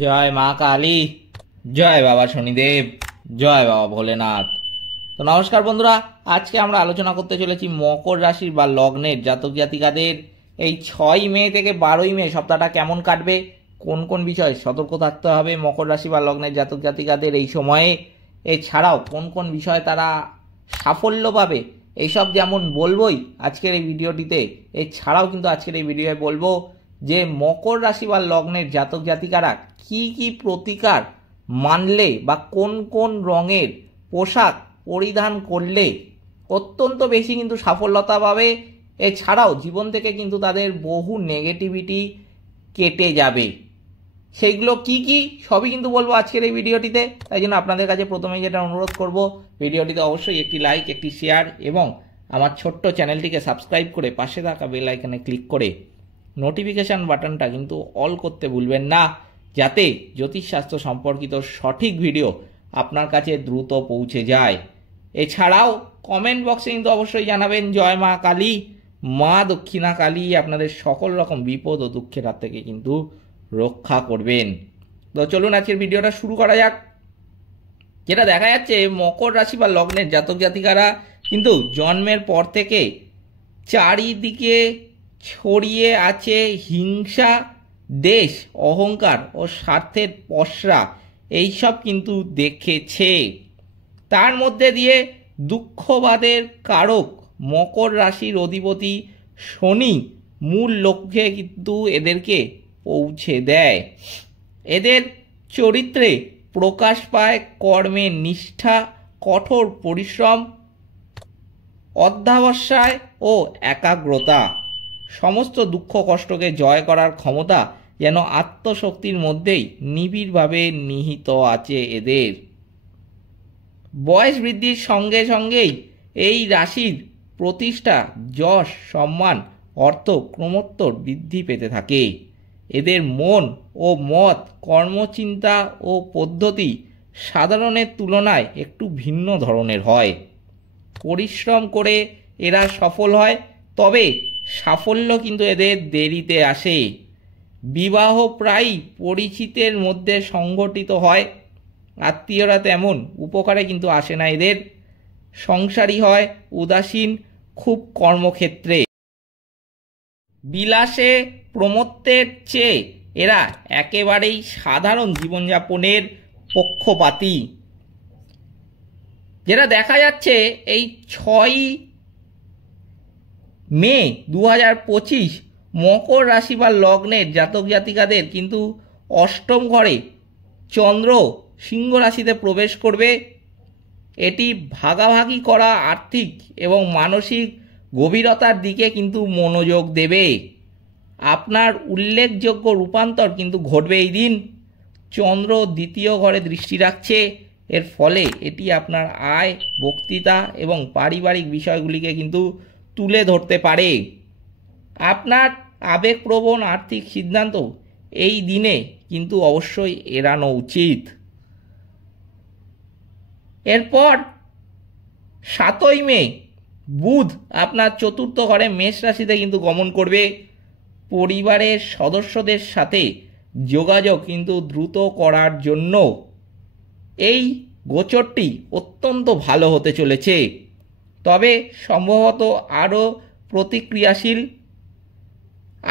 জয় মা কালী, জয় বাবা শনিদেব, জয় বাবা ভোলেনাথ। তো নমস্কার বন্ধুরা, আজকে আমরা আলোচনা করতে চলেছি মকর রাশির বা লগ্নের জাতক জাতিকাদের এই 6 মে থেকে 12 মে সপ্তাহটা কেমন কাটবে, কোন কোন বিষয়ে সতর্ক থাকতে হবে মকর রাশি বা লগ্নের জাতক জাতিকাদের এই সময়ে, এছাড়াও কোন কোন বিষয়ে তারা সাফল্য পাবে, এইসব যেমন বলবোই আজকের এই ভিডিওটিতে। এছাড়াও কিন্তু আজকের এই ভিডিওয়ে বলবো যে মকর রাশি বা লগ্নের জাতক জাতিকারা কি কি প্রতিকার মানলে বা কোন কোন রঙের পোশাক পরিধান করলে অত্যন্ত বেশি কিন্তু সাফল্যতা পাবে, এছাড়াও জীবন থেকে কিন্তু তাদের বহু নেগেটিভিটি কেটে যাবে। সেইগুলো কি কি সবই কিন্তু বলবো আজকের এই ভিডিওটিতে। তাই জন্য আপনাদের কাছে প্রথমে যেটা অনুরোধ করব, ভিডিওটিতে অবশ্যই একটি লাইক, একটি শেয়ার এবং আমার ছোট্ট চ্যানেলটিকে সাবস্ক্রাইব করে পাশে থাকা বেল আইকনে ক্লিক করে নোটিফিকেশান বাটনটা কিন্তু অল করতে ভুলবেন না, যাতে জ্যোতিষশাস্ত্র সম্পর্কিত সঠিক ভিডিও আপনার কাছে দ্রুত পৌঁছে যায়। এছাড়াও কমেন্ট বক্সে কিন্তু অবশ্যই জানাবেন জয় মা কালী, মা দক্ষিণা কালী আপনাদের সকল রকম বিপদ ও দুঃখের হাত থেকে কিন্তু রক্ষা করবেন। তো চলুন আজকের ভিডিওটা শুরু করা যাক। যেটা দেখা যাচ্ছে মকর রাশি বা লগ্নের জাতক জাতিকারা কিন্তু জন্মের পর থেকে চারিদিকে ছড়িয়ে আছে হিংসা, দেশ, অহংকার ও স্বার্থের পসরা, এইসব কিন্তু দেখেছে। তার মধ্যে দিয়ে দুঃখবাদের কারক মকর রাশির অধিপতি শনি মূল লক্ষ্যে কিন্তু এদেরকে পৌঁছে দেয়। এদের চরিত্রে প্রকাশ পায় কর্মের নিষ্ঠা, কঠোর পরিশ্রম, অধ্যবসায় ও একাগ্রতা। সমস্ত দুঃখ কষ্টকে জয় করার ক্ষমতা যেন আত্মশক্তির মধ্যেই নিবিড়ভাবে নিহিত আছে এদের। বয়স বৃদ্ধির সঙ্গে সঙ্গেই এই রাশির প্রতিষ্ঠা, যশ, সম্মান, অর্থ ক্রমোত্তর বৃদ্ধি পেতে থাকে। এদের মন ও মত, কর্মচিন্তা ও পদ্ধতি সাধারণের তুলনায় একটু ভিন্ন ধরনের হয়। পরিশ্রম করে এরা সফল হয়, তবে সাফল্য কিন্তু এদের দেরিতে আসে। বিবাহ প্রায়ই পরিচিতের মধ্যে সংঘটিত হয়, আত্মীয়রা তেমন উপকারে কিন্তু আসে না এদের। সংসারী হয় উদাসীন, খুব কর্মক্ষেত্রে। বিলাসে প্রমত্তের চেয়ে এরা একেবারেই সাধারণ জীবনযাপনের পক্ষপাতী। যেটা দেখা যাচ্ছে এই 6 মে 2025 মকর রাশি বা লগ্নের জাতক জাতিকাদের কিন্তু অষ্টম ঘরে চন্দ্র সিংহ রাশিতে প্রবেশ করবে। এটি ভাগাভাগি করা আর্থিক এবং মানসিক গভীরতার দিকে কিন্তু মনোযোগ দেবে। আপনার উল্লেখযোগ্য রূপান্তর কিন্তু ঘটবে এই দিন। চন্দ্র দ্বিতীয় ঘরে দৃষ্টি রাখছে, এর ফলে এটি আপনার আয়, বক্তৃতা এবং পারিবারিক বিষয়গুলিকে কিন্তু তুলে ধরতে পারে। আপনার আবেগপ্রবণ আর্থিক সিদ্ধান্ত এই দিনে কিন্তু অবশ্যই এড়ানো উচিত। এরপর 7 মে বুধ আপনার চতুর্থ ঘরে মেষ রাশিতে কিন্তু গমন করবে। পরিবারের সদস্যদের সাথে যোগাযোগ কিন্তু দ্রুত করার জন্য এই গোচরটি অত্যন্ত ভালো হতে চলেছে, তবে সম্ভবত আরও প্রতিক্রিয়াশীল।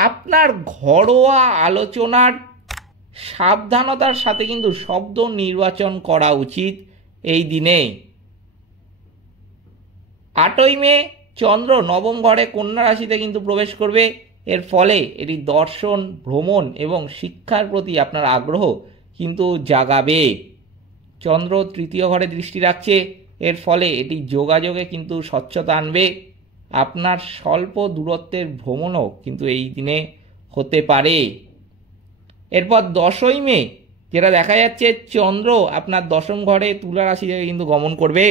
আপনার ঘরোয়া আলোচনার সাবধানতার সাথে কিন্তু শব্দ নির্বাচন করা উচিত এই দিনে। 8 মে চন্দ্র নবম ঘরে কন্যা রাশিতে কিন্তু প্রবেশ করবে। এর ফলে এটি দর্শন, ভ্রমণ এবং শিক্ষার প্রতি আপনার আগ্রহ কিন্তু জাগাবে। চন্দ্র তৃতীয় ঘরে দৃষ্টি রাখছে, এর ফলে এটি যোগাযোগে কিন্তু স্বচ্ছতা আনবে। আপনার স্বল্প দূরত্বের ভ্রমণও কিন্তু এই দিনে হতে পারে। এরপর 10 মে যেটা দেখা যাচ্ছে চন্দ্র আপনার দশম ঘরে তুলা রাশিতে কিন্তু গমন করবে।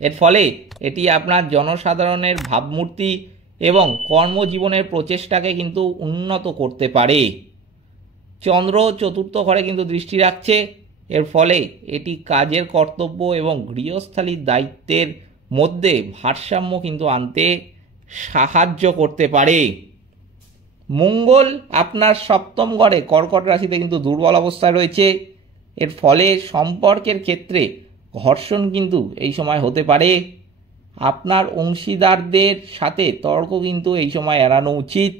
এর ফলে এটি আপনার জনসাধারণের ভাবমূর্তি এবং কর্মজীবনের প্রচেষ্টাকে কিন্তু উন্নত করতে পারে। চন্দ্র চতুর্থ ঘরে কিন্তু দৃষ্টি রাখছে, এর ফলে এটি কাজের কর্তব্য এবং গৃহস্থালির দায়িত্বের মধ্যে ভারসাম্য কিন্তু আনতে সাহায্য করতে পারে। মঙ্গল আপনার সপ্তম ঘরে কর্কট রাশিতে কিন্তু দুর্বল অবস্থায় রয়েছে। এর ফলে সম্পর্কের ক্ষেত্রে ঘর্ষণ কিন্তু এই সময় হতে পারে। আপনার অংশীদারদের সাথে তর্ক কিন্তু এই সময় এড়ানো উচিত।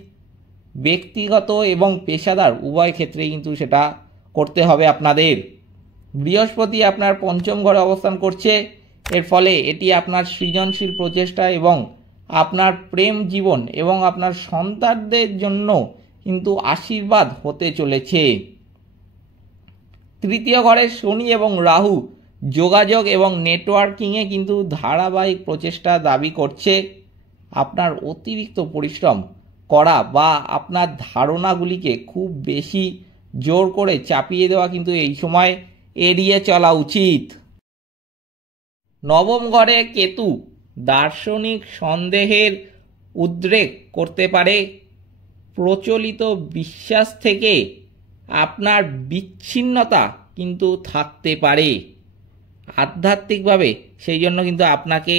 ব্যক্তিগত এবং পেশাদার উভয় ক্ষেত্রেই কিন্তু সেটা করতে হবে আপনাদের। বৃহস্পতি আপনার পঞ্চম ঘরে অবস্থান করছে। এর ফলে এটি আপনার সৃজনশীল প্রচেষ্টা এবং আপনার প্রেম জীবন এবং আপনার সন্তানদের জন্য কিন্তু আশীর্বাদ হতে চলেছে। তৃতীয় ঘরে শনি এবং রাহু যোগাযোগ এবং নেটওয়ার্কিংয়ে কিন্তু ধারাবাহিক প্রচেষ্টা দাবি করছে। আপনার অতিরিক্ত পরিশ্রম করা বা আপনার ধারণাগুলিকে খুব বেশি জোর করে চাপিয়ে দেওয়া কিন্তু এই সময় এড়িয়ে চলা উচিত। নবম ঘরে কেতু দার্শনিক সন্দেহের উদ্রেক করতে পারে। প্রচলিত বিশ্বাস থেকে আপনার বিচ্ছিন্নতা কিন্তু থাকতে পারে আধ্যাত্মিকভাবে, সেই জন্য কিন্তু আপনাকে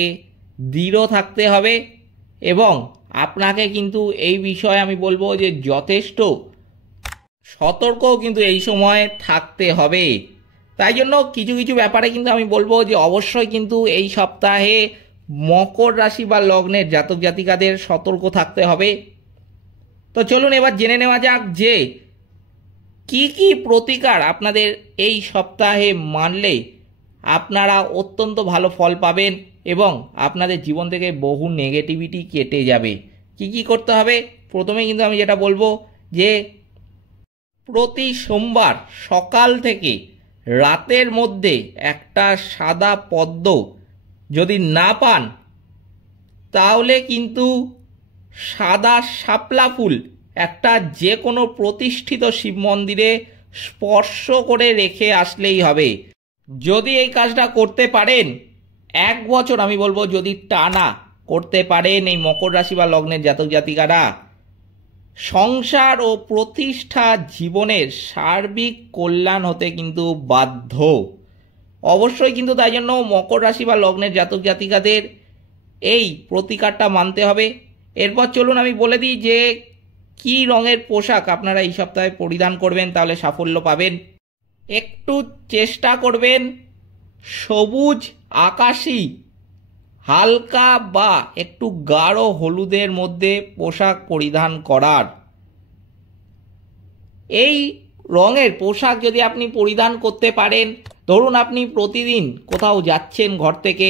দৃঢ় থাকতে হবে এবং আপনাকে কিন্তু এই বিষয়ে আমি বলবো যে যথেষ্ট সতর্কও কিন্তু এই সময় থাকতে হবে। তাই জন্য কিছু কিছু ব্যাপারে কিন্তু আমি বলবো যে অবশ্যই কিন্তু এই সপ্তাহে মকর রাশি বা লগ্নের জাতক জাতিকাদের সতর্ক থাকতে হবে। তো চলুন এবার জেনে নেওয়া যাক যে কি কি প্রতিকার আপনাদের এই সপ্তাহে মানলে আপনারা অত্যন্ত ভালো ফল পাবেন এবং আপনাদের জীবন থেকে বহু নেগেটিভিটি কেটে যাবে। কি কি করতে হবে? প্রথমে কিন্তু আমি যেটা বলবো যে প্রতি সোমবার সকাল থেকে রাতের মধ্যে একটা সাদা পদ্ম যদি না পান তাহলে কিন্তু সাদা শাপলা ফুল একটা যে কোনো প্রতিষ্ঠিত শিব মন্দিরে স্পর্শ করে রেখে আসলেই হবে। যদি এই কাজটা করতে পারেন 1 বছর, আমি বলবো যদি টানা করতে পারেন এই মকর রাশি বা লগ্নের জাতক জাতিকারা, সংসার ও প্রতিষ্ঠা জীবনের সার্বিক কল্যাণ হতে কিন্তু বাধ্য। অবশ্যই কিন্তু তাই জন্য মকর রাশি বা লগ্নের জাতক জাতিকাদের এই প্রতিকারটা মানতে হবে। এরপর চলুন আমি বলে দিই যে কি রঙের পোশাক আপনারা এই সপ্তাহে পরিধান করবেন তাহলে সাফল্য পাবেন। একটু চেষ্টা করবেন সবুজ আকাশি হালকা বা একটু গাঢ় হলুদের মধ্যে পোশাক পরিধান করার। এই রঙের পোশাক যদি আপনি পরিধান করতে পারেন, ধরুন আপনি প্রতিদিন কোথাও যাচ্ছেন, ঘর থেকে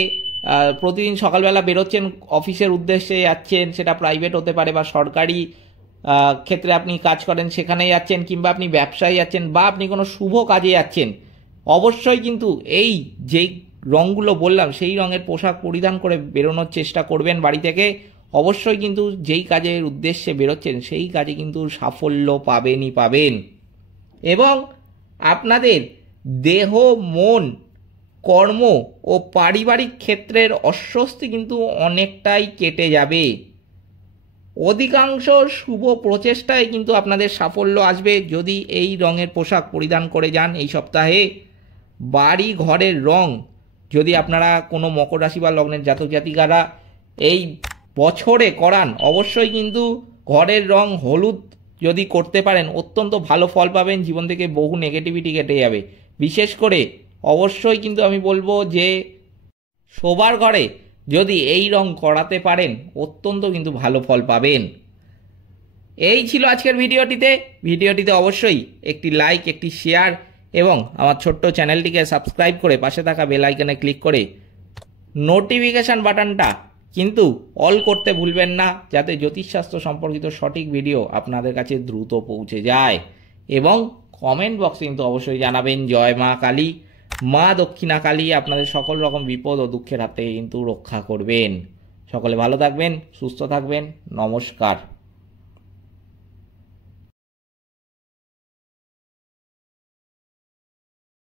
প্রতিদিন সকালবেলা বেরোচ্ছেন, অফিসের উদ্দেশ্যে যাচ্ছেন, সেটা প্রাইভেট হতে পারে বা সরকারি ক্ষেত্রে আপনি কাজ করেন সেখানে যাচ্ছেন, কিংবা আপনি ব্যবসায় যাচ্ছেন বা আপনি কোনো শুভ কাজে যাচ্ছেন, অবশ্যই কিন্তু এই যেই রঙগুলো বললাম সেই রঙের পোশাক পরিধান করে বেরোনোর চেষ্টা করবেন বাড়ি থেকে। অবশ্যই কিন্তু যেই কাজের উদ্দেশ্যে বেরোচ্ছেন সেই কাজে কিন্তু সাফল্য পাবেনই পাবেন এবং আপনাদের দেহ, মন, কর্ম ও পারিবারিক ক্ষেত্রের অস্বস্তি কিন্তু অনেকটাই কেটে যাবে। অধিকাংশ শুভ প্রচেষ্টায় কিন্তু আপনাদের সাফল্য আসবে যদি এই রঙের পোশাক পরিধান করে যান এই সপ্তাহে। বাড়ি ঘরের রং যদি আপনারা কোনো মকর রাশি বা লগ্নের জাতক জাতিকারা এই বছরে করান, অবশ্যই কিন্তু ঘরের রং হলুদ যদি করতে পারেন অত্যন্ত ভালো ফল পাবেন, জীবন থেকে বহু নেগেটিভিটি কেটে যাবে। বিশেষ করে অবশ্যই কিন্তু আমি বলবো যে শোবার ঘরে যদি এই রং করাতে পারেন অত্যন্ত কিন্তু ভালো ফল পাবেন। এই ছিল আজকের ভিডিওটিতে অবশ্যই একটি লাইক, একটি শেয়ার এবং আমার ছোট্ট চ্যানেলটিকে সাবস্ক্রাইব করে পাশে থাকা বেল আইকনে ক্লিক করে নোটিফিকেশান বাটনটা কিন্তু অল করতে ভুলবেন না, যাতে জ্যোতিষশাস্ত্র সম্পর্কিত সঠিক ভিডিও আপনাদের কাছে দ্রুত পৌঁছে যায়। এবং কমেন্ট বক্সে কিন্তু অবশ্যই জানাবেন জয় মা কালী, মা দক্ষিণা কালী আপনাদের সকল রকম বিপদ ও দুঃখের হাত থেকে কিন্তু রক্ষা করবেন। সকলে ভালো থাকবেন, সুস্থ থাকবেন। নমস্কার।